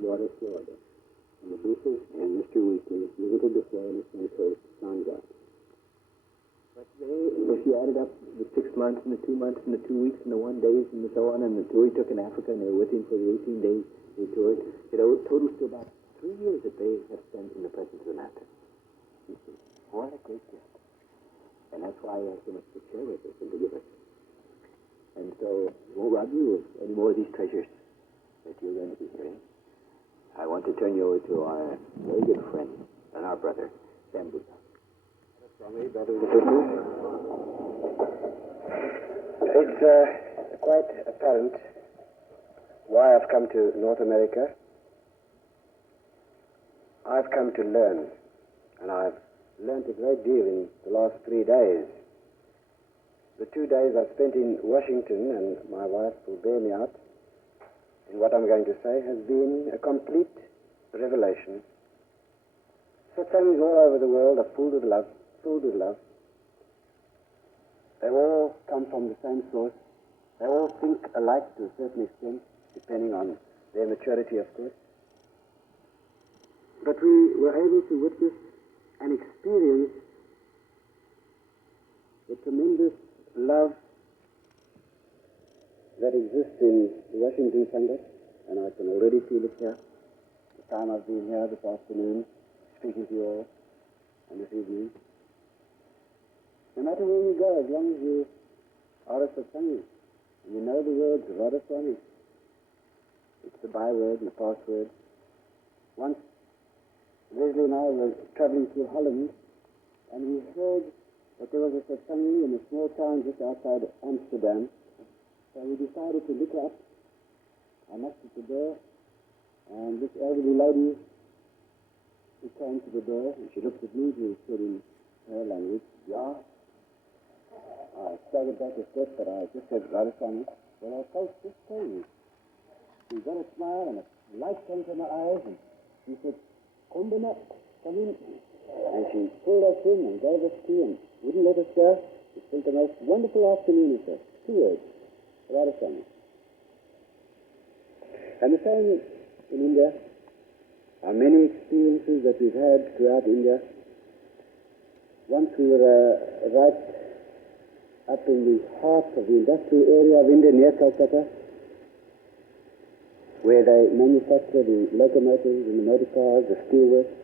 Clearwater, Florida, and the BUSA and Mr. Weekly visited the Florida Coast Sangat. But so she added up the 6 months and the 2 months and the 2 weeks and the 1 days and so on, and the tour he took in Africa, and they were with him for the 18 days he toured. It totals to about 3 years that they have spent in the presence of the Master. You see, what a great gift. And that's why he has so much to share with us and to give us. And so, we won't rob you of any more of these treasures that you're going to be hearing. I want to turn you over to our very good friend and our brother, Sam BUSA. It's quite apparent why I've come to North America. I've come to learn, and I've learned a great deal in the last 3 days. The 2 days I spent in Washington, and my wife will bear me out in what I'm going to say, has been a complete revelation. Satsangs all over the world are filled with love. They all come from the same source. They all think alike to a certain extent, depending on their maturity, of course. But we were able to witness and experience the tremendous love that exists in the Washington Sangat, and I can already feel it here. The time I've been here this afternoon, speaking to you all, and this evening. No matter where you go, as long as you are a Satsangi, and you know the words Radhaswami, it's the byword and the password. Once, Leslie and I were traveling through Holland, and we heard that there was a Satsangi in a small town just outside Amsterdam. So we decided to look up. I knocked at the door, and this elderly lady, she came to the door, and she looked at me, she said in her language, "Yeah." I staggered back a step, but I just said, "Radhaswami." Well, I felt this change. She got a smile, and a light came to my eyes, and she said, "Come in." And she pulled us in and gave us tea and wouldn't let us go. We spent the most wonderful afternoon with her. 2 words. Radhaswami. And the same in India. Our many experiences that we've had throughout India. Once we were right up in the heart of the industrial area of India, near Calcutta, where they manufacture the locomotives and the motor cars, the steelworks.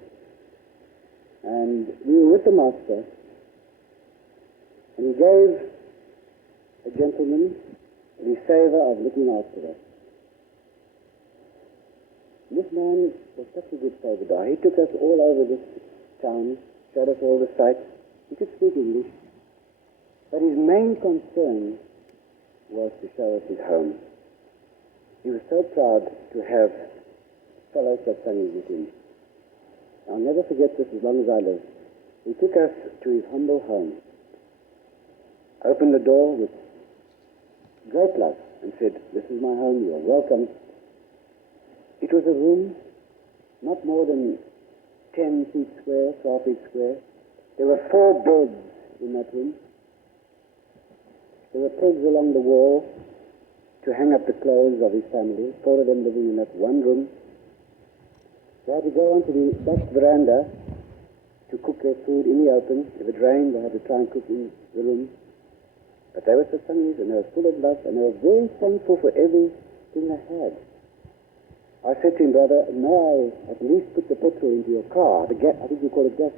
And we were with the Master, and he gave a gentleman the favour of looking after us. This man was such a good favour. He took us all over this town, showed us all the sights. He could speak English, but his main concern was to show us his home. He was so proud to have fellow Satsangis with him. I'll never forget this as long as I live. He took us to his humble home, opened the door with great love, and said, "This is my home, you are welcome." It was a room not more than 10 feet square, 12 feet square. There were 4 beds in that room. There were pegs along the wall to hang up the clothes of his family, 4 of them living in that one room. They had to go onto the back veranda to cook their food in the open. If it rained, they had to try and cook in the room. But they were Satsangis, and they were full of love, and they were very thankful for everything they had. I said to him, "Brother, may I at least put the petrol into your car? The gas, I think you call it gas."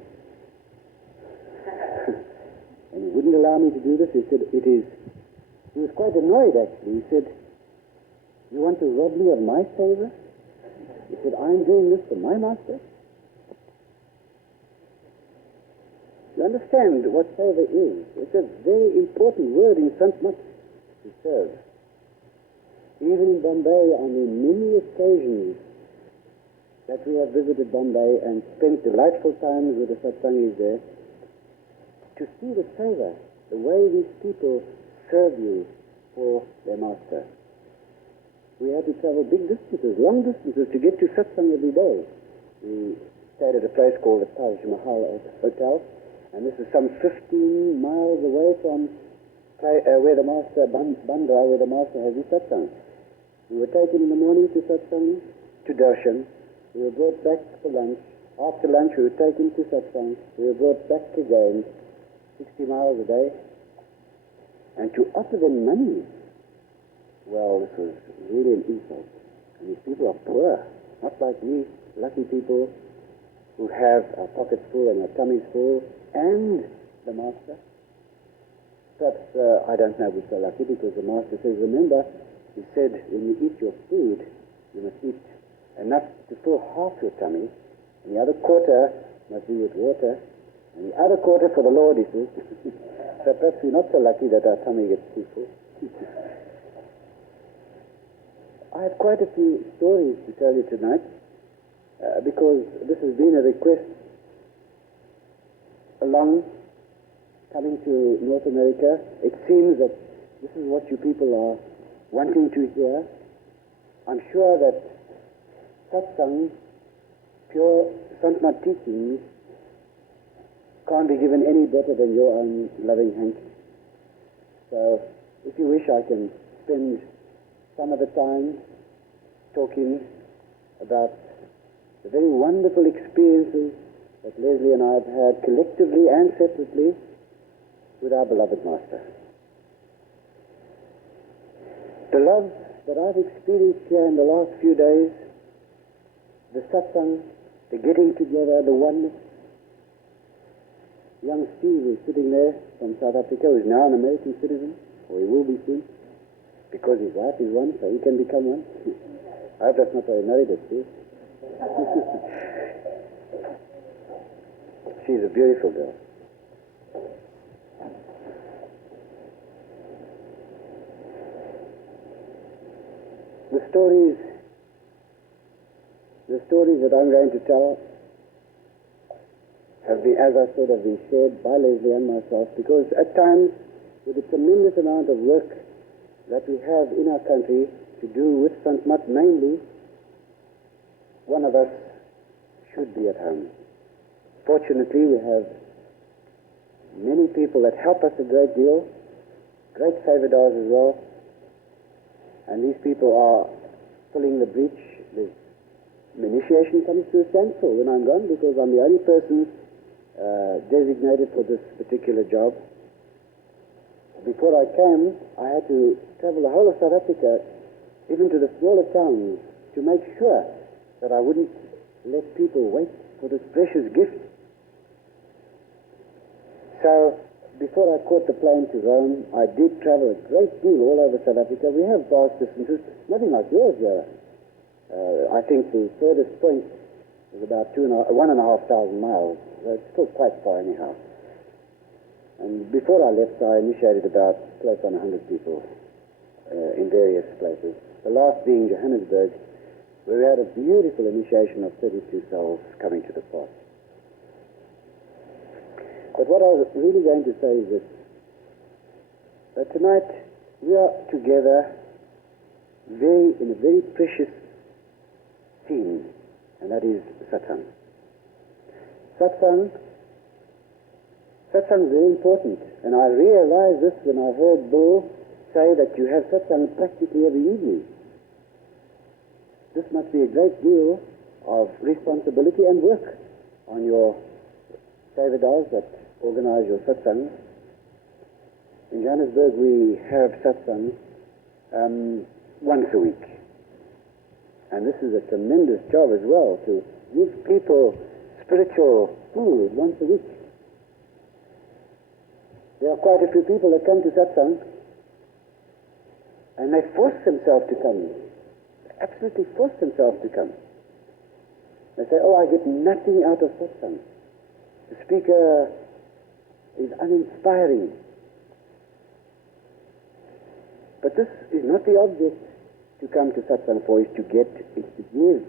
And he wouldn't allow me to do this. He said, "It is." He was quite annoyed, actually. He said, "You want to rob me of my favor?" He said, "I'm doing this for my Master." You understand what favor is. It's a very important word in Sant Mat, to serve. Even in Bombay, on the many occasions that we have visited Bombay and spent delightful times with the Satsangis there, to see the favor, the way these people serve you for their Master. We had to travel big distances, long distances, to get to Satsang every day. We stayed at a place called the Taj Mahal Hotel, and this is some 15 miles away from where the Master, Bandra, where the Master has his Satsang. We were taken in the morning to Satsang, to darshan. We were brought back for lunch. After lunch, we were taken to satsang. We were brought back again, 60 miles a day. And to offer them money, well, this was really an insult. And these people are poor, not like we, lucky people who have our pockets full and our tummies full, and the master. Perhaps, I don't know if we're so lucky, because the master says, remember, he said, when you eat your food, you must eat enough to fill half your tummy, and the other quarter must be with water, and the other quarter for the Lord, he says. So perhaps we're not so lucky that our tummy gets too full. I have quite a few stories to tell you tonight, because this has been a request along coming to North America. It seems that this is what you people are wanting to hear. I'm sure that satsang, pure Santmat teachings, can't be given any better than your own loving hand. So, if you wish, I can spend some of the time talking about the very wonderful experiences that Leslie and I have had collectively and separately with our beloved Master. The love that I've experienced here in the last few days, the satsang, the getting together, the oneness. Young Steve is sitting there from South Africa, who is now an American citizen, or he will be soon, because his wife is one, so he can become one. I hope that's not why he married her, Steve. She's a beautiful girl. The stories that I'm going to tell have been, as I said, have been shared by Leslie and myself, because at times, with the tremendous amount of work that we have in our country to do with Santmat, mainly, one of us should be at home. Fortunately, we have many people that help us a great deal, great favadars as well, and these people are filling the breach. The initiation comes to a standstill when I'm gone, because I'm the only person designated for this particular job. Before I came, I had to travel the whole of South Africa, even to the smaller towns, to make sure that I wouldn't let people wait for this precious gift. So, before I caught the plane to Rome, I did travel a great deal all over South Africa. We have vast distances, nothing like yours here. I think the furthest point is about 1,500 miles. So it's still quite far anyhow. And before I left, I initiated about close on 100 people in various places. The last being Johannesburg, where we had a beautiful initiation of 32 souls coming to the path. But what I was really going to say is this, that tonight we are together in a very precious theme, and that is satsang. Satsang is very important, and I realized this when I heard Bull say that you have satsang practically every evening. This must be a great deal of responsibility and work on your Savadars that organize your satsang. In Johannesburg we have satsang once a week. And this is a tremendous job as well, to give people spiritual food once a week. There are quite a few people that come to satsang and they force themselves to come. They absolutely force themselves to come. They say, oh, I get nothing out of satsang. The speaker is uninspiring. But this is not the object to come to satsang for, is to get, is to give.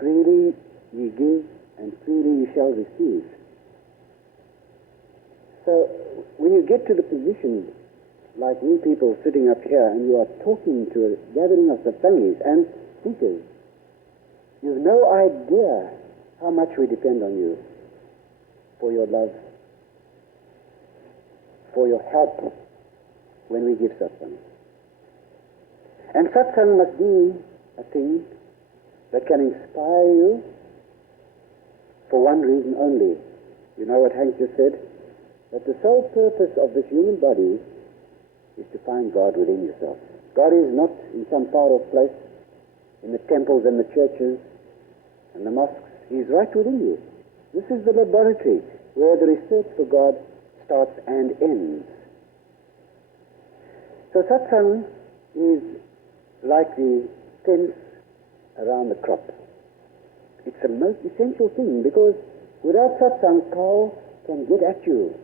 Freely ye give, and freely ye shall receive. So, when you get to the position, like we people sitting up here, and you are talking to a gathering of satsangis and speakers, you have no idea how much we depend on you for your love, for your help when we give satsang. And satsang must be a thing that can inspire you for one reason only. You know what Hank just said? That the sole purpose of this human body is to find God within yourself. God is not in some far-off place, in the temples and the churches and the mosques. He is right within you. This is the laboratory where the research for God starts and ends. So satsang is like the fence around the crop. It's the most essential thing, because without satsang, cow can get at you.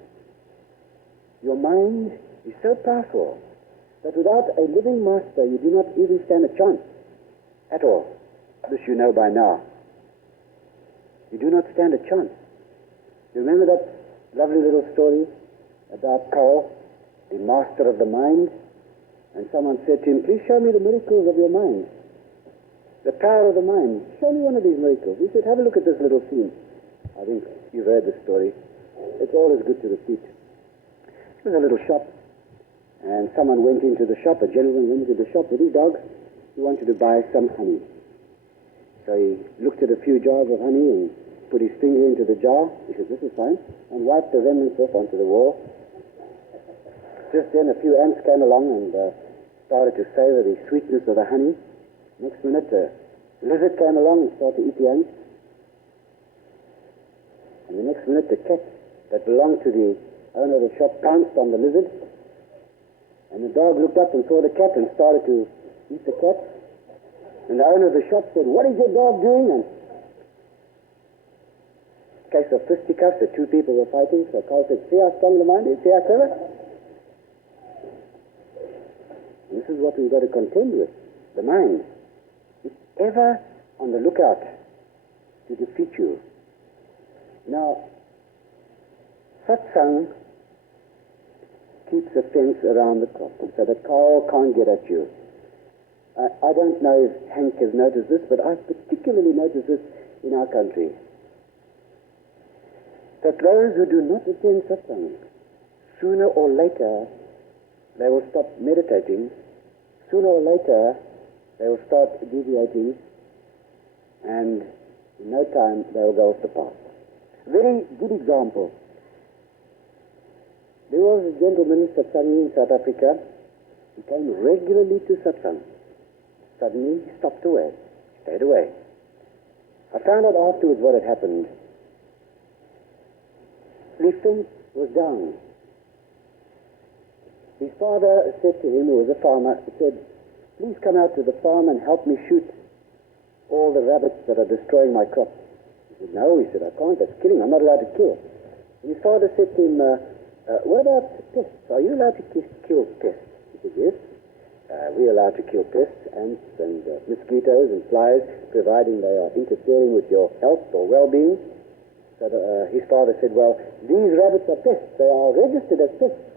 Your mind is so powerful that without a living master, you do not even stand a chance at all. This you know by now. You do not stand a chance. You remember that lovely little story about Kao, the master of the mind? And someone said to him, please show me the miracles of your mind. The power of the mind. Show me one of these miracles. He said, have a look at this little scene. I think you've heard the story. It's always good to repeat. It was a little shop, and someone went into the shop, a gentleman went into the shop with his dog. He wanted to buy some honey. So he looked at a few jars of honey and put his finger into the jar. He said, this is fine, and wiped the remnants off onto the wall. Just then a few ants came along and started to savor the sweetness of the honey. Next minute a lizard came along and started to eat the ants. And the next minute the cat that belonged to the owner of the shop pounced on the lizard. And the dog looked up and saw the cat and started to eat the cat. And the owner of the shop said, what is your dog doing? And in case of fisticuffs, the two people were fighting. So Carl said, see how strong the mind is? See how clever? And this is what we've got to contend with. The mind. It's ever on the lookout to defeat you. Now, satsang keeps a fence around the crop so the cow can't get at you. I don't know if Hank has noticed this, but I've particularly noticed this in our country. That those who do not attend satsang, sooner or later they will stop meditating, sooner or later they will start deviating, and in no time they will go off the path. Very good example. There was a gentleman, Satsangi in South Africa. He came regularly to satsang. Suddenly he stopped away, stayed away. I found out afterwards what had happened. The fence was down. His father said to him, who was a farmer, he said, please come out to the farm and help me shoot all the rabbits that are destroying my crops. He said, no, he said, I can't, that's killing, I'm not allowed to kill. And his father said to him, what about pests? Are you allowed to kill pests? He said, yes, we're allowed to kill pests, ants and mosquitoes and flies, providing they are interfering with your health or well-being. So his father said, well, these rabbits are pests. They are registered as pests.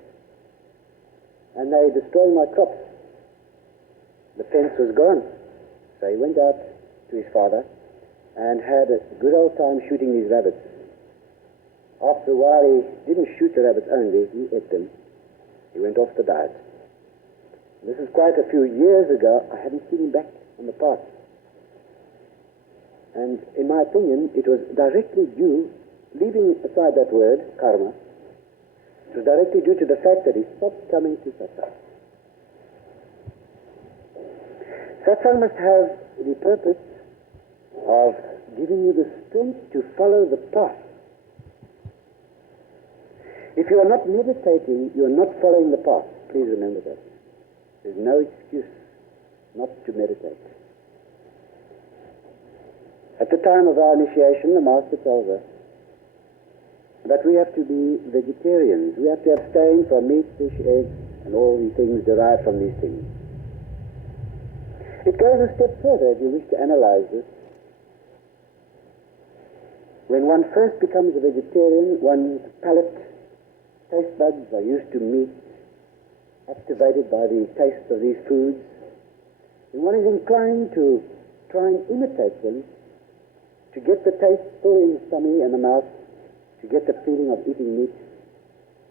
And they destroy my crops. The fence was gone. So he went out to his father and had a good old time shooting these rabbits. After a while, he didn't shoot the rabbits only, he ate them. He went off the diet. This is quite a few years ago. I haven't seen him back on the path. And in my opinion, it was directly due, leaving aside that word, karma, it was directly due to the fact that he stopped coming to satsang. Satsang must have the purpose of giving you the strength to follow the path. If you are not meditating, you are not following the path. Please remember that. There's no excuse not to meditate. At the time of our initiation, the Master tells us that we have to be vegetarians. We have to abstain from meat, fish, eggs, and all the things derived from these things. It goes a step further if you wish to analyze this. When one first becomes a vegetarian, one's palate, taste buds are used to meat, activated by the taste of these foods, and one is inclined to try and imitate them, to get the taste full in the tummy and the mouth, to get the feeling of eating meat.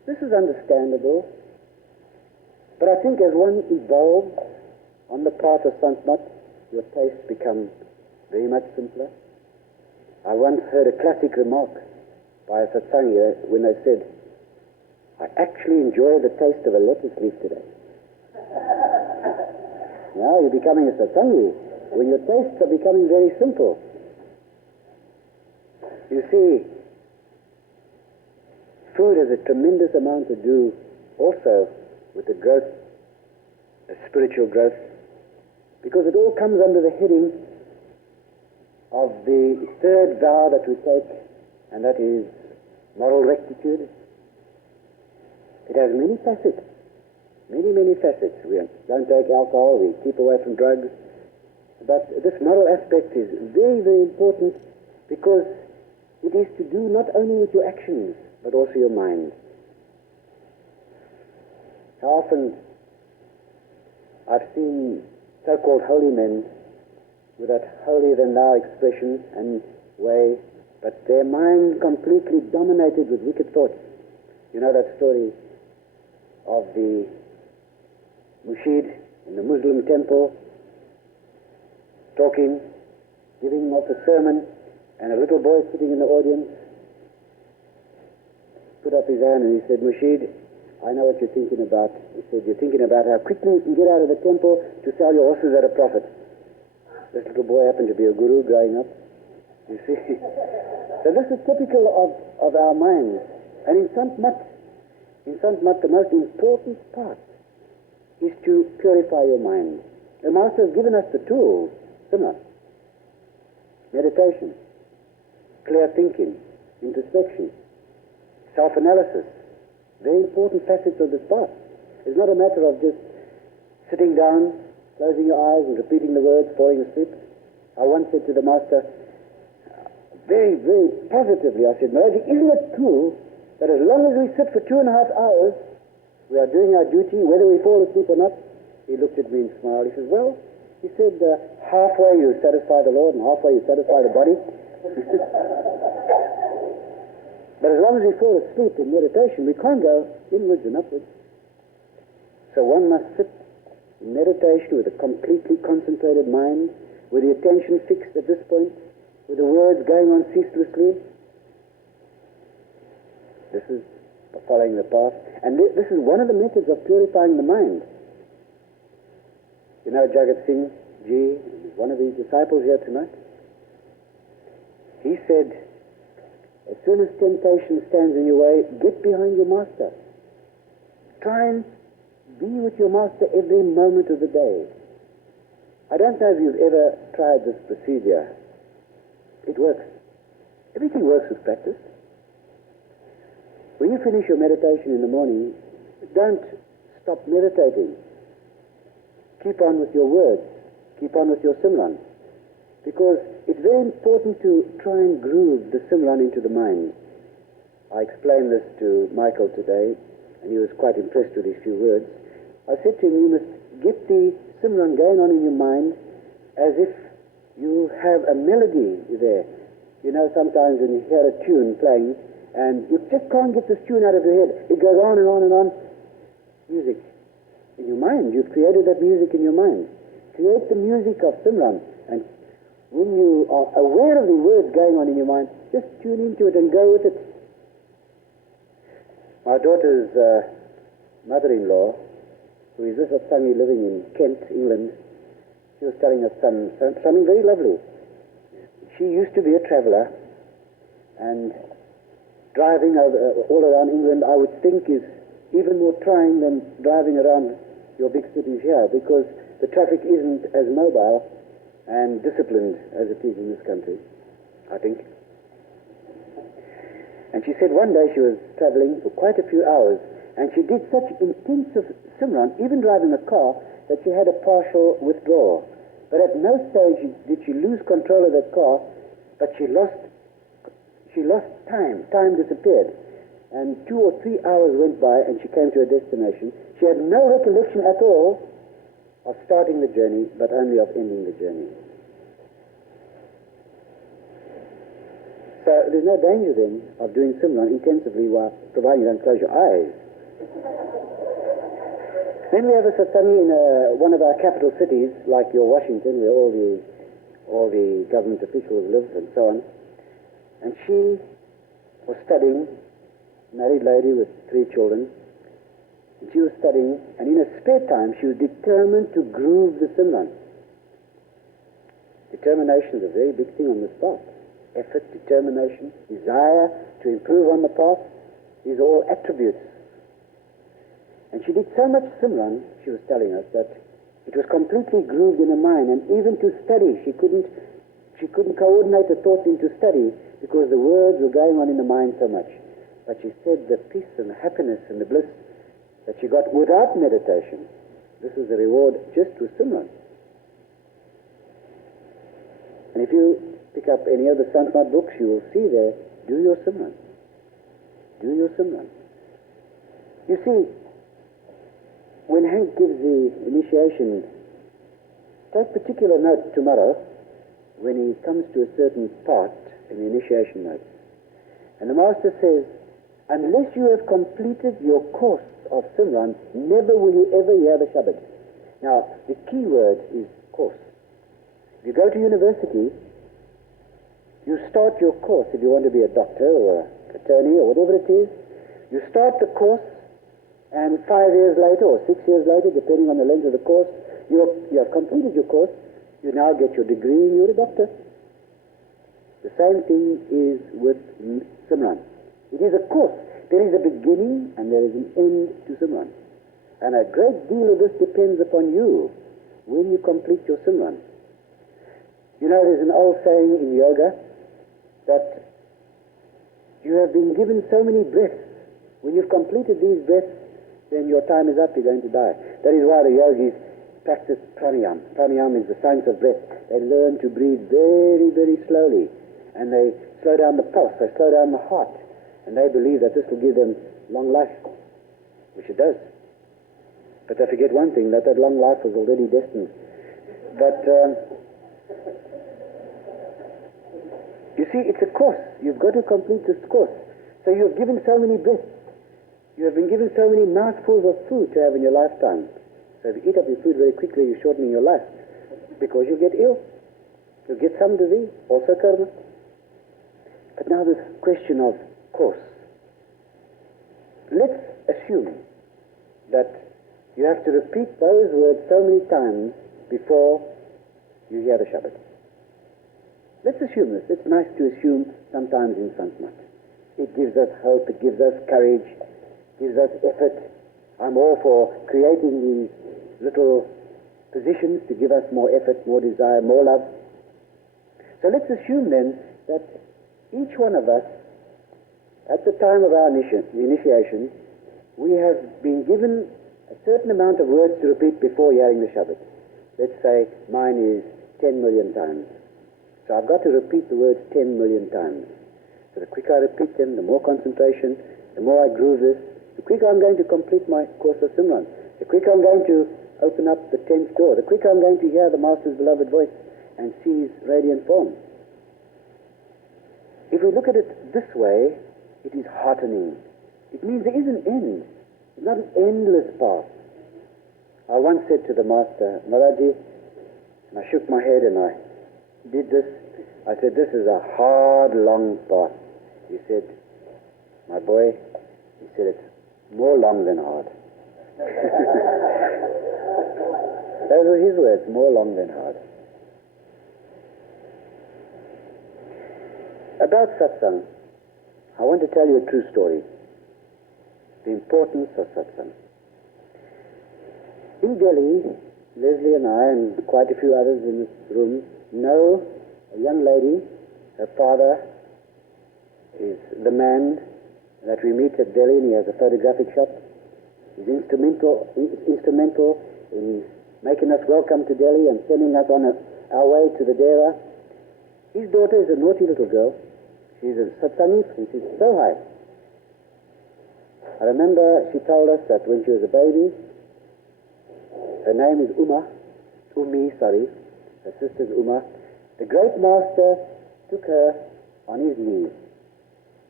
This is understandable, but I think as one evolves, On the path of Santmat, your tastes become very much simpler. I once heard a classic remark by a satsangi when they said, I actually enjoy the taste of a lettuce leaf today. Now you're becoming a satsangi when your tastes are becoming very simple. You see, food has a tremendous amount to do also with the growth, the spiritual growth, because it all comes under the heading of the third vow that we take, and that is moral rectitude. It has many facets, many facets. We don't take alcohol, we keep away from drugs, but this moral aspect is very, very important because it is to do not only with your actions, but also your mind. How often I've seen so-called holy men with that holier-than-thou expression and way, but their mind completely dominated with wicked thoughts. You know that story of the Mushid in the Muslim temple, talking, giving off a sermon, and a little boy sitting in the audience put up his hand and he said, Mushid, I know what you're thinking about. He said, you're thinking about how quickly you can get out of the temple to sell your horses at a profit. This little boy happened to be a guru growing up, you see. So this is typical of our minds. And in Sant Mat, the most important part is to purify your mind. The Master has given us the tools, similar. Meditation, clear thinking, introspection, self-analysis. Very important facets of this path. It's not a matter of just sitting down, closing your eyes and repeating the words, falling asleep. I once said to the Master, very, very positively, I said, Maharaji, isn't it true that as long as we sit for 2.5 hours, we are doing our duty, whether we fall asleep or not? He looked at me and smiled. He said, well, he said, halfway you satisfy the Lord and halfway you satisfy the body. But as long as we fall asleep in meditation, we can't go inwards and upwards. So one must sit in meditation with a completely concentrated mind, with the attention fixed at this point, with the words going on ceaselessly. This is following the path. And this is one of the methods of purifying the mind. You know Jagat Singh Ji, one of his disciples here tonight? He said, as soon as temptation stands in your way, get behind your Master. Try and be with your Master every moment of the day. I don't know if you've ever tried this procedure. It works. Everything works with practice. When you finish your meditation in the morning, don't stop meditating. Keep on with your words. Keep on with your Simran. Because it's very important to try and groove the Simran into the mind. I explained this to Michael today, and he was quite impressed with these few words. I said to him, you must get the Simran going on in your mind as if you have a melody there. You know, sometimes when you hear a tune playing, and you just can't get this tune out of your head. It goes on and on and on. Music in your mind. You've created that music in your mind. Create the music of Simran, and when you are aware of the words going on in your mind, just tune into it and go with it. My daughter's mother-in-law, who is a Satsangi living in Kent, England, she was telling us something very lovely. She used to be a traveller, and driving all around England, I would think, is even more trying than driving around your big cities here, because the traffic isn't as mobile and disciplined as it is in this country, I think. And she said one day she was traveling for quite a few hours, and she did such intensive Simran, even driving a car, that she had a partial withdrawal. But at no stage did she lose control of that car, but she lost time. Time disappeared. And 2 or 3 hours went by, and she came to her destination. She had no recollection at all of starting the journey, but only of ending the journey. So there's no danger then of doing Simran intensively while providing you don't close your eyes. Then we have a satsangi in one of our capital cities, like your Washington, where all the government officials live and so on. And she was studying, married lady with 3 children. And she was studying, and in her spare time, she was determined to groove the Simran. Determination is a very big thing on this path. Effort, determination, desire to improve on the path, these are all attributes. And she did so much Simran, she was telling us, that it was completely grooved in her mind, and even to study, she couldn't coordinate her thoughts into study because the words were going on in the mind so much. But she said the peace and the happiness and the bliss that she got without meditation, this is the reward just with Simran. And if you pick up any of the Santmat books, you will see there, do your Simran. Do your Simran. You see, when Hank gives the initiation, take particular note tomorrow when he comes to a certain part in the initiation notes. And the Master says, unless you have completed your course of Simran, never will you ever hear the Shabad. Now, the key word is course. If you go to university, you start your course if you want to be a doctor or an attorney or whatever it is. You start the course, and 5 years later or 6 years later, depending on the length of the course, you have completed your course. You now get your degree and you're a doctor. The same thing is with Simran. It is a course. There is a beginning and there is an end to Simran. And a great deal of this depends upon you when you complete your Simran. You know, there's an old saying in yoga that you have been given so many breaths. When you've completed these breaths, then your time is up, you're going to die. That is why the yogis practice pranayam. Pranayam is the science of breath. They learn to breathe very, very slowly. And they slow down the pulse, they slow down the heart. And they believe that this will give them long life, which it does. But they forget one thing, that long life was already destined. But you see, it's a course. You've got to complete this course. So you've given so many breaths. You have been given so many mouthfuls of food to have in your lifetime. So if you eat up your food very quickly, you're shortening your life. Because you get ill. You get some disease, also karma. But now this question of course. Let's assume that you have to repeat those words so many times before you hear the Shabad. Let's assume this. It's nice to assume sometimes in Santmat. It gives us hope, it gives us courage, gives us effort. I'm all for creating these little positions to give us more effort, more desire, more love. So let's assume then that each one of us, at the time of our initiation, we have been given a certain amount of words to repeat before hearing the Shabad. Let's say mine is 10 million times. So I've got to repeat the words 10 million times. So the quicker I repeat them, the more concentration, the more I groove this, the quicker I'm going to complete my course of Simran. The quicker I'm going to open up the 10th door. The quicker I'm going to hear the Master's beloved voice and see his radiant form. If we look at it this way, it is heartening. It means there is an end. It's not an endless path. I once said to the Master, Maharaji, and I shook my head and I did this. I said, this is a hard, long path. He said, my boy, he said, it's more long than hard. Those were his words, more long than hard. About satsang, I want to tell you a true story. The importance of satsang. In Delhi, Leslie and I and quite a few others in this room know a young lady. Her father is the man that we meet at Delhi, and he has a photographic shop. He's instrumental in making us welcome to Delhi and sending us on our way to the Dera. His daughter is a naughty little girl. She's a satsangi, and she's so high. I remember she told us that when she was a baby, her name is her sister's Uma. The great master took her on his knees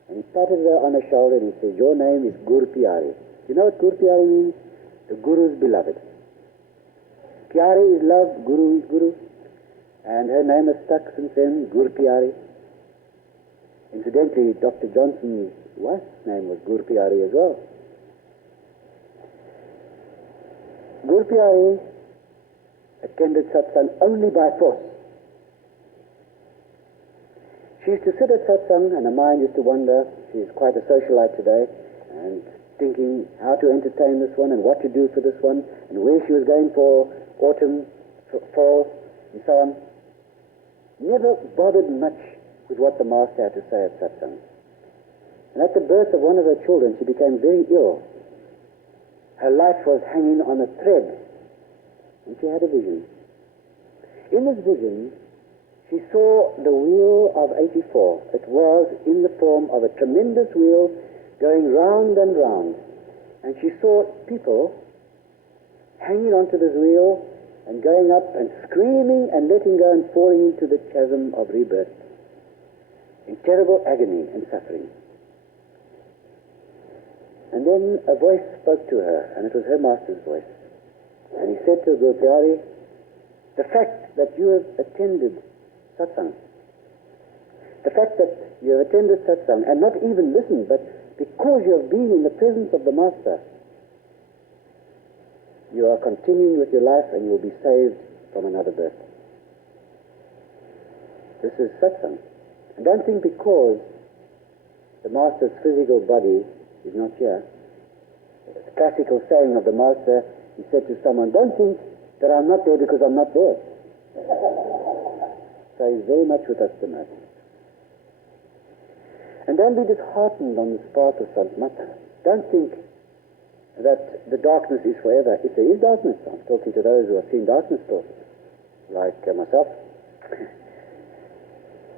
and he patted her on the shoulder and he said, your name is Gur Pyari. You know what Gur Pyari means? the Guru's beloved. Pyari is love, Guru is Guru, and her name has stuck since then, Gur Pyari. Incidentally, Dr. Johnson's wife's name was Gur Pyari as well. Gur Pyari attended satsang only by force. She used to sit at satsang and her mind used to wander. She's quite a socialite today, and thinking how to entertain this one and what to do for this one and where she was going for autumn, fall, and so on. Never bothered much with what the master had to say at satsang. And at the birth of one of her children, she became very ill. Her life was hanging on a thread, and she had a vision. In this vision, she saw the wheel of 84. It was in the form of a tremendous wheel going round and round. And she saw people hanging onto this wheel and going up and screaming and letting go and falling into the chasm of rebirth in terrible agony and suffering. And then a voice spoke to her, and it was her master's voice. And he said to Guru Pyari, the fact that you have attended satsang, the fact that you have attended satsang and not even listened, but because you have been in the presence of the master, you are continuing with your life and you will be saved from another birth. This is satsang. And don't think because the master's physical body is not here. The classical saying of the master, he said to someone, don't think that I'm not there because I'm not there. So he's very much with us tonight. And don't be disheartened on this path of Santmata. Don't think that the darkness is forever. If there is darkness, I'm talking to those who have seen darkness talk, like myself.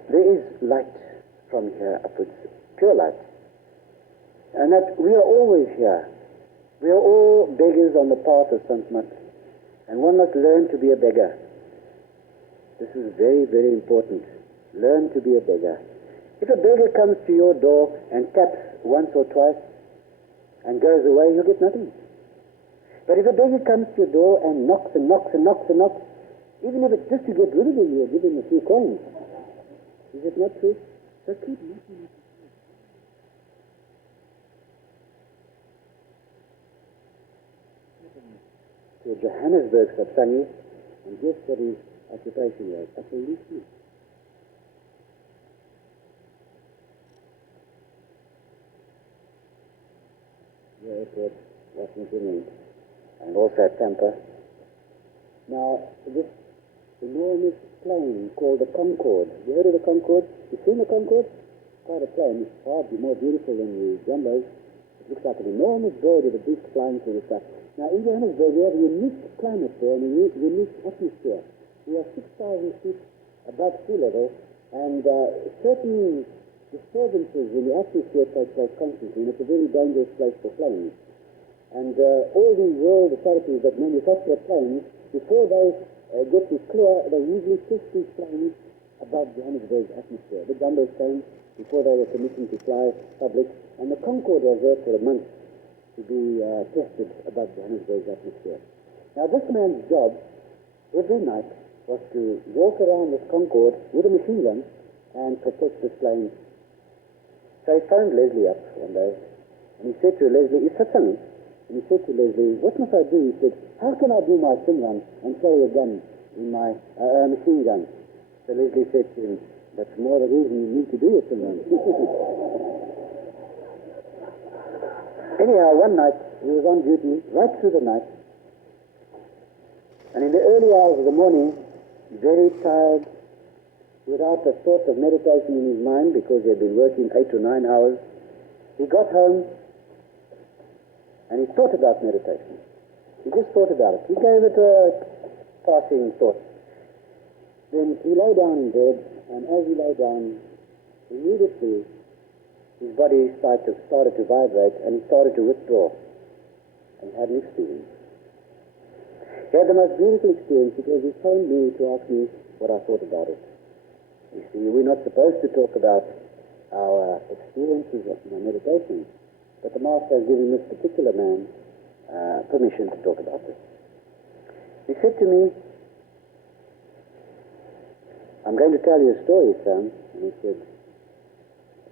There is light from here upwards, pure light. And that we are always here. We are all beggars on the path of Santmata. And one must learn to be a beggar. This is very, very important. Learn to be a beggar. If a beggar comes to your door and taps once or twice and goes away, you'll get nothing. But if a beggar comes to your door and knocks and knocks and knocks and knocks, even if it's just to get rid of him, you'll give him a few coins. Is it not true? So keep knocking. To Johannesburg Satsangi, and guess what his occupation was? A policeman. The airport, Washington, and also at Tampa. Now, this enormous plane called the Concorde. You heard of the Concorde? You seen the Concorde? Quite a plane. It's far more beautiful than the jumbos. It looks like an enormous bird with a beak flying through the sky. Now, in Johannesburg, we have a unique climate there and a unique atmosphere. We are 6,000 feet above sea level, and certain disturbances in the atmosphere take place constantly, and it's a very dangerous place for planes. And all these world authorities that manufacture planes, before they get to clear, they usually test these planes above Johannesburg's atmosphere. The jumbo planes, before they were commissioned to fly public, and the Concorde was there for a month to be tested above Johannesburg's atmosphere. Now, this man's job every night was to walk around this Concorde with a machine gun and protect this plane. So he phoned Leslie up one day, and he said to Leslie, "Is satsang?" And he said to Leslie, "What must I do?" He said, "How can I do my Simran and carry a gun in my machine gun?" So Leslie said to him, "That's more the reason you need to do your Simran." Anyhow, one night, he was on duty right through the night. And in the early hours of the morning, very tired, without a thought of meditation in his mind, because he had been working 8 to 9 hours, he got home and he thought about meditation. He just thought about it. He gave it a passing thought. Then he lay down in bed, and as he lay down, immediately his body started to vibrate, and he started to withdraw, and had an experience. He had the most beautiful experience because he phoned me to ask me what I thought about it. You see, we're not supposed to talk about our experiences of meditation, but the Master has given this particular man permission to talk about this. He said to me, I'm going to tell you a story, Sam. And he said,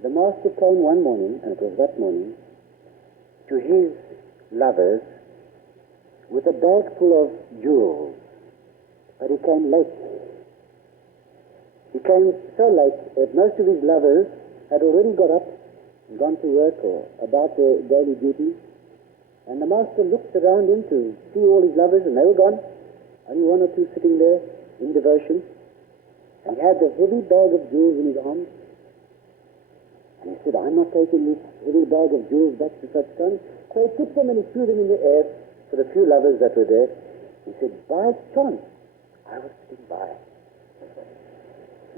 the master came one morning, and it was that morning, to his lovers with a bag full of jewels. But he came late. He came so late that most of his lovers had already got up and gone to work or about their daily duties. And the master looked around him to see all his lovers, and they were gone. Only one or two sitting there in devotion. And he had the heavy bag of jewels in his arms. And he said, I'm not taking this heavy bag of jewels back to Satsang. So he took them and he threw them in the air for the few lovers that were there. He said, by chance, I was sitting by.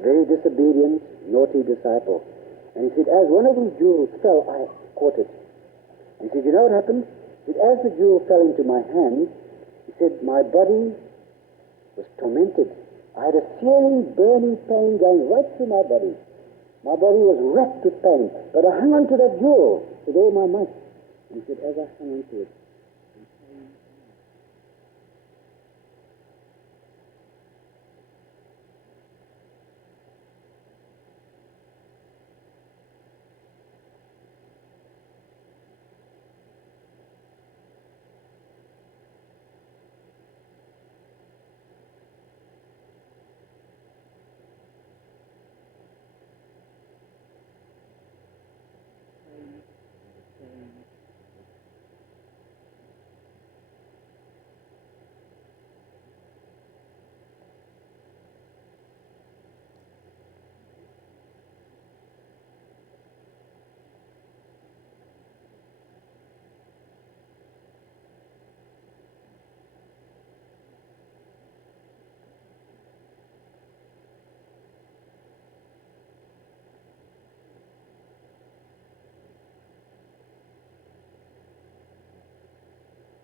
Very disobedient, naughty disciple. And he said, as one of these jewels fell, I caught it. And he said, you know what happened? He said, as the jewel fell into my hand, he said, my body was tormented. I had a searing, burning pain going right through my body. My body was racked with pain, but I hung on to that jewel with all my might. And he said, as I hung on to it,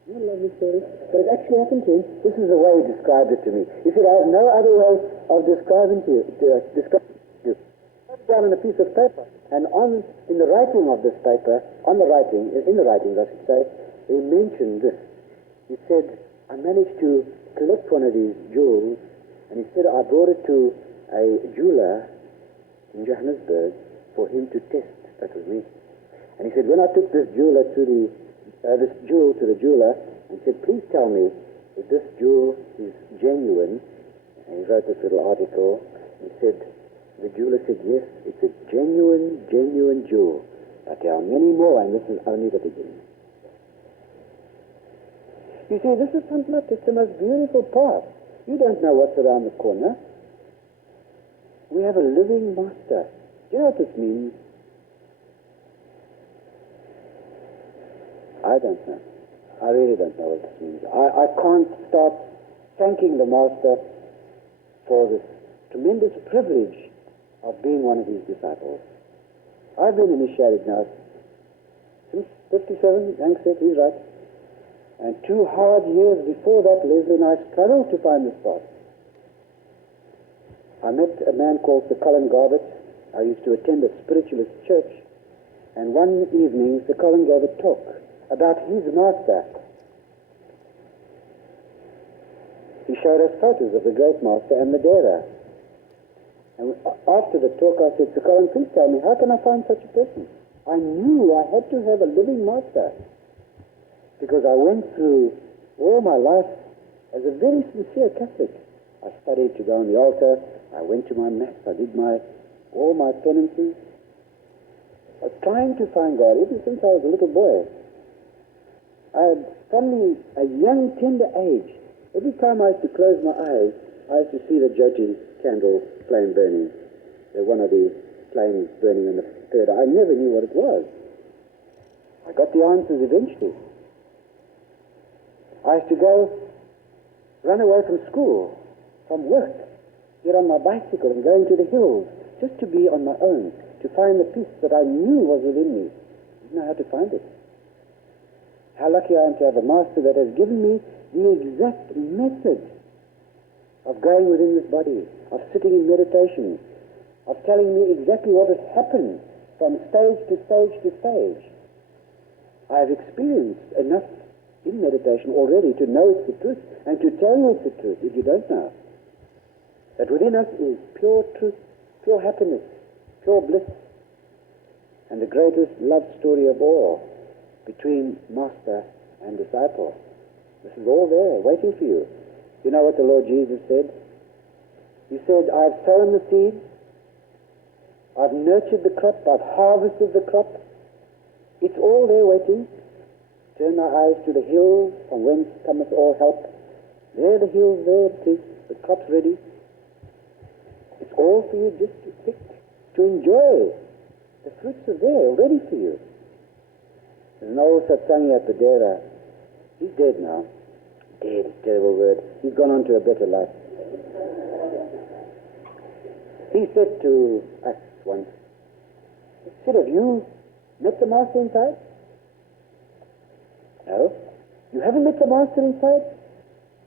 what a lovely story. But it actually happened to him. This is the way he described it to me. He said, I have no other way of describing to you. Wrote down on a piece of paper. And in the writing of this paper, in the writings, I should say, he mentioned this. He said, I managed to collect one of these jewels, and he said, I brought it to a jeweler in Johannesburg for him to test. That was me. And he said, when I took this jewel to the jeweler and said, please tell me if this jewel is genuine. And he wrote this little article. He said, the jeweler said, yes, it's a genuine jewel. But there are many more, and this is only the beginning. You see, this is something like it's the most beautiful part. You don't know what's around the corner. We have a living master. Do you know what this means? I don't know. I really don't know what this means. I can't start thanking the Master for this tremendous privilege of being one of his disciples. I've been initiated now since 57, Yang said, he's right. And 2 hard years before that, Leslie and I struggled to find this path. I met a man called Sir Colin Garbett. I used to attend a spiritualist church. And one evening, Sir Colin gave a talk about his master. He showed us photos of the great master and Madeira. And after the talk I said, Sir Colin, please tell me, how can I find such a person? I knew I had to have a living master, because I went through all my life as a very sincere Catholic. I studied to go on the altar, I went to my Mass, I did all my penances. I was trying to find God ever since I was a little boy. I had, from a young, tender age, every time I used to close my eyes, I used to see the Jyoti candle flame burning. One of the flames burning in the third eye. I never knew what it was. I got the answers eventually. I used to run away from school, from work, get on my bicycle and go into the hills, just to be on my own, to find the peace that I knew was within me. I didn't know how to find it. How lucky I am to have a master that has given me the exact method of going within this body, of sitting in meditation, of telling me exactly what has happened from stage to stage to stage. I have experienced enough in meditation already to know it's the truth and to tell you it's the truth if you don't know. That within us is pure truth, pure happiness, pure bliss, and the greatest love story of all between master and disciple. This is all there, waiting for you. You know what the Lord Jesus said? He said, I've sown the seed, I've nurtured the crop, I've harvested the crop. It's all there waiting. Turn our eyes to the hills from whence cometh all help. There the hills, there it is, the crop's ready. It's all for you just to pick, to enjoy. The fruits are there, ready for you. There's an old satsangi at the Dera. He's dead now. Dead, terrible word. He's gone on to a better life. He said to us once, he said, have you met the master inside? No. You haven't met the master inside?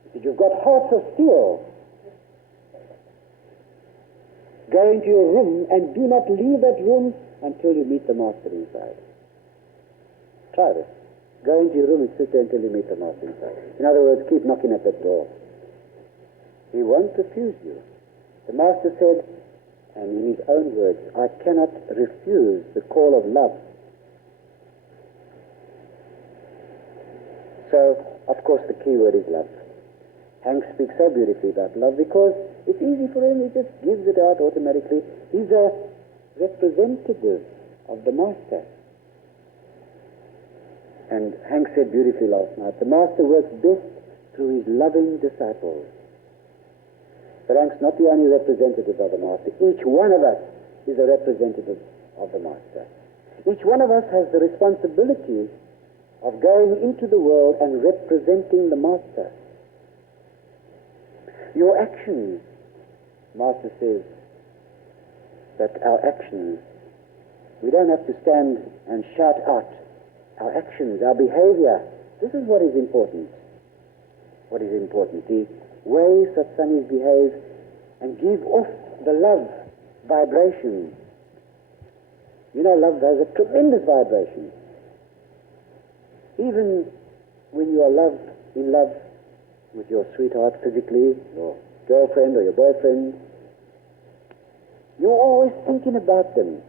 He said, you've got hearts of steel. Go into your room and do not leave that room until you meet the master inside. Try this. Go into your room and sit there until you meet the master inside. In other words, keep knocking at that door. He won't refuse you. The master said, and in his own words, I cannot refuse the call of love. So, of course, the key word is love. Hank speaks so beautifully about love because it's easy for him, he just gives it out automatically. He's a representative of the master. And Hank said beautifully last night, the master works best through his loving disciples. But Hank's not the only representative of the master. Each one of us is a representative of the master. Each one of us has the responsibility of going into the world and representing the master. Your actions, master says, that our actions, we don't have to stand and shout out. Our actions, our behavior, this is what is important. What is important? The way satsangis behave and give off the love vibration. You know, love has a tremendous vibration. Even when you are in love with your sweetheart physically, your girlfriend or your boyfriend, you're always thinking about them.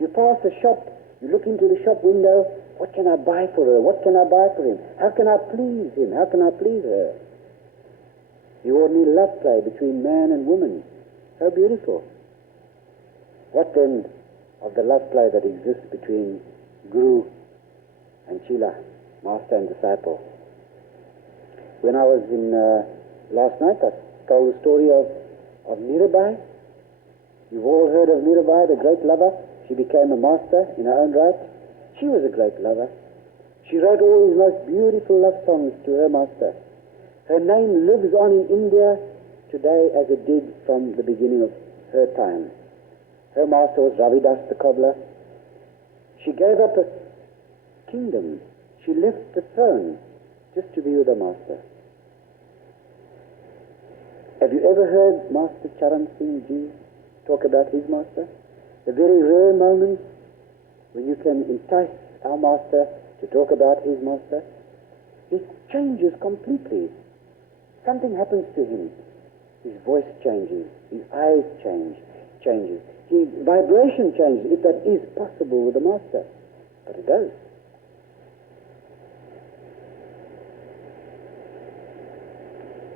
You pass a shop, you look into the shop window, what can I buy for her? What can I buy for him? How can I please him? How can I please her? The ordinary love play between man and woman. So beautiful. What then of the love play that exists between Guru and Chila, master and disciple? When I was in last night, I told the story of Mirabai. You've all heard of Mirabai, the great lover. She became a master in her own right. She was a great lover. She wrote all these most beautiful love songs to her master. Her name lives on in India today as it did from the beginning of her time. Her master was Ravidas the cobbler. She gave up a kingdom. She left the throne just to be with her master. Have you ever heard Master Charan Singh Ji talk about his master? The very rare moments when you can entice our master to talk about his master, he changes completely. Something happens to him. His voice changes, his eyes changes. His vibration changes, if that is possible with the master. But it does.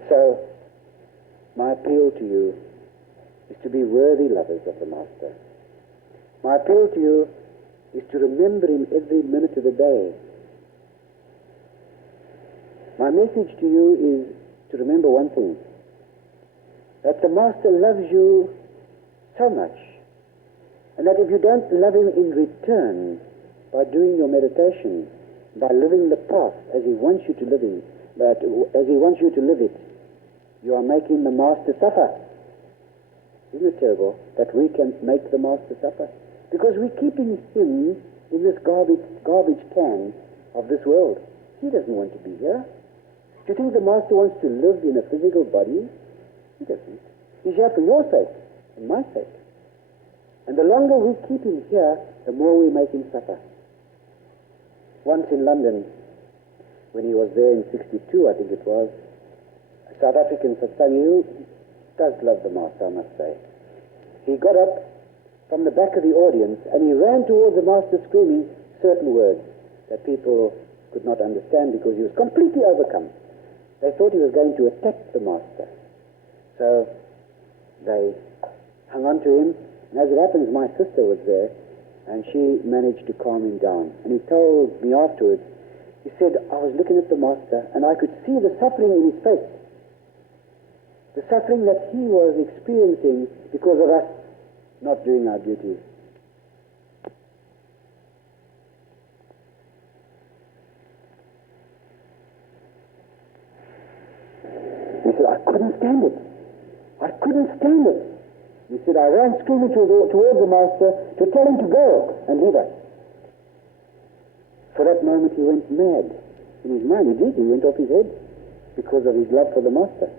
So, my appeal to you is to be worthy lovers of the master. My appeal to you is to remember him every minute of the day. My message to you is to remember one thing, that the master loves you so much, and that if you don't love him in return by doing your meditation, by living the path as he wants you to live in, as he wants you to live it, you are making the master suffer. Isn't it terrible that we can make the master suffer? Because we're keeping him in this garbage can of this world. He doesn't want to be here. Do you think the master wants to live in a physical body? He doesn't. He's here for your sake and my sake. And the longer we keep him here, the more we make him suffer. Once in London, when he was there in 62, I think it was, a South African Satsang, who does love the Master, I must say. He got up from the back of the audience and he ran towards the Master screaming certain words that people could not understand because he was completely overcome. They thought he was going to attack the Master. So they hung on to him, and as it happens, my sister was there, and she managed to calm him down. And he told me afterwards, he said, I was looking at the Master, and I could see the suffering in his face. The suffering that he was experiencing because of us not doing our duties. He said, I couldn't stand it. I couldn't stand it. He said, I ran screaming towards the Master to tell him to go and leave us. For that moment he went mad. In his mind, he did. He went off his head because of his love for the Master.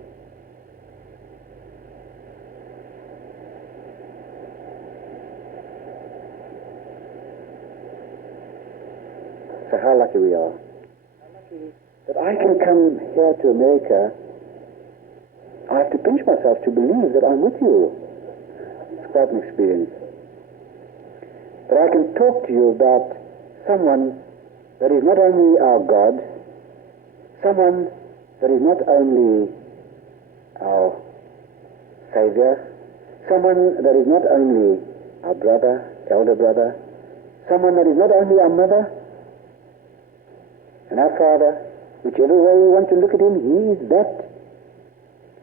So how lucky we are. How lucky that I can come here to America. I have to pinch myself to believe that I'm with you. It's quite an experience. But I can talk to you about someone that is not only our God, someone that is not only our Savior, someone that is not only our brother, elder brother, someone that is not only our mother and our father, whichever way you want to look at him, he is that.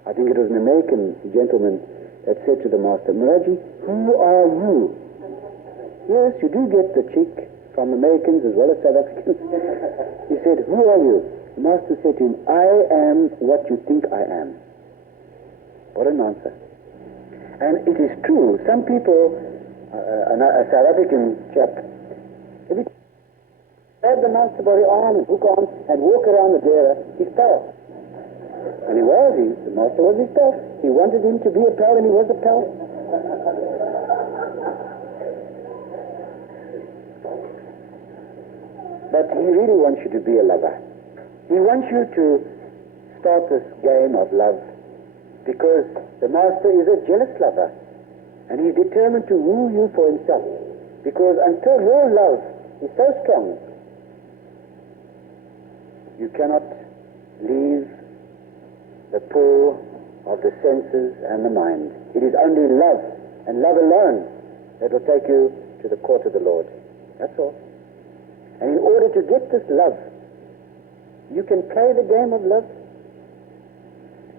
I think it was an American gentleman that said to the Master, Maharaji, who are you? Yes, you do get the cheek from Americans as well as South Africans. He said, who are you? The Master said to him, I am what you think I am. What an answer. And it is true. Some people, a South African chap, if he had the Master by the arm and hook on and walk around the dera, he fell. And the Master was his pal. He wanted him to be a pal, and he was a pal. But he really wants you to be a lover. He wants you to start this game of love because the Master is a jealous lover, and he's determined to woo you for himself. Because until your love is so strong, you cannot leave the pull of the senses and the mind. It is only love, and love alone, that will take you to the court of the Lord. That's all. And in order to get this love, you can play the game of love.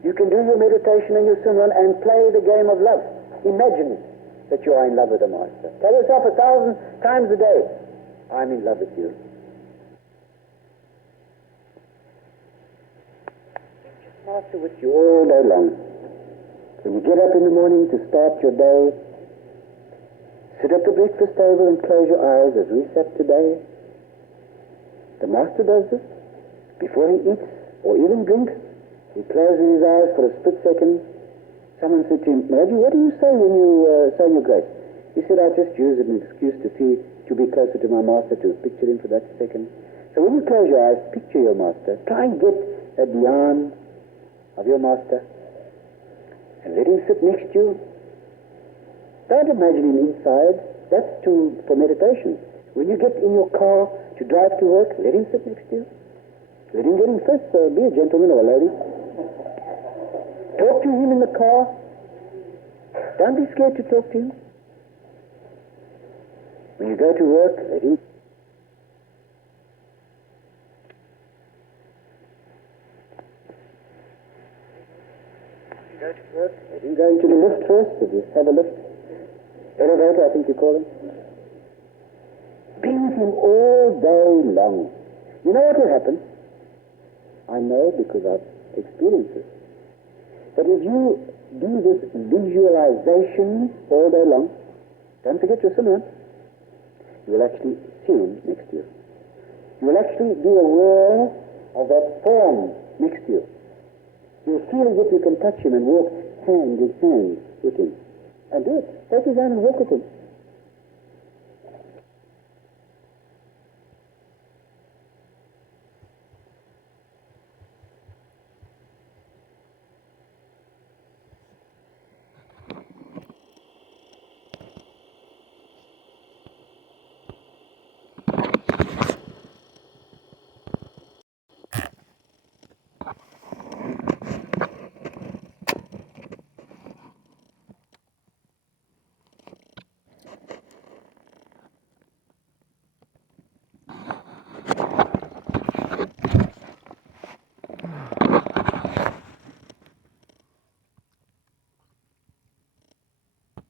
You can do your meditation and your simran and play the game of love. Imagine that you are in love with the Master. Tell yourself 1,000 times a day, I'm in love with you. Master with you all day long. When you get up in the morning to start your day, sit at the breakfast table and close your eyes as we sat today. The Master does this. Before he eats or even drinks, he closes his eyes for a split second. Someone said to him, Maharaji, what do you say when you say your grace? He said, I just use it as an excuse to be closer to my Master, to picture him for that second. So when you close your eyes, picture your Master. Try and get a dhyan of your Master, and let him sit next to you. Don't imagine him inside. That's for meditation. When you get in your car to drive to work, let him sit next to you. Let him get in first, be a gentleman or a lady. Talk to him in the car. Don't be scared to talk to him. When you go to work, let him. Go to work. Let him go into the lift first. If you have a lift. Elevator, I think you call it. Be with him all day long. You know what will happen? I know because I've experienced this. That if you do this visualization all day long, don't forget your simran, you will actually see him next to you. You will actually be aware of that form next to you. You'll feel as if you can touch him and walk hand in hand with him. And do it. Take his hand and walk with him.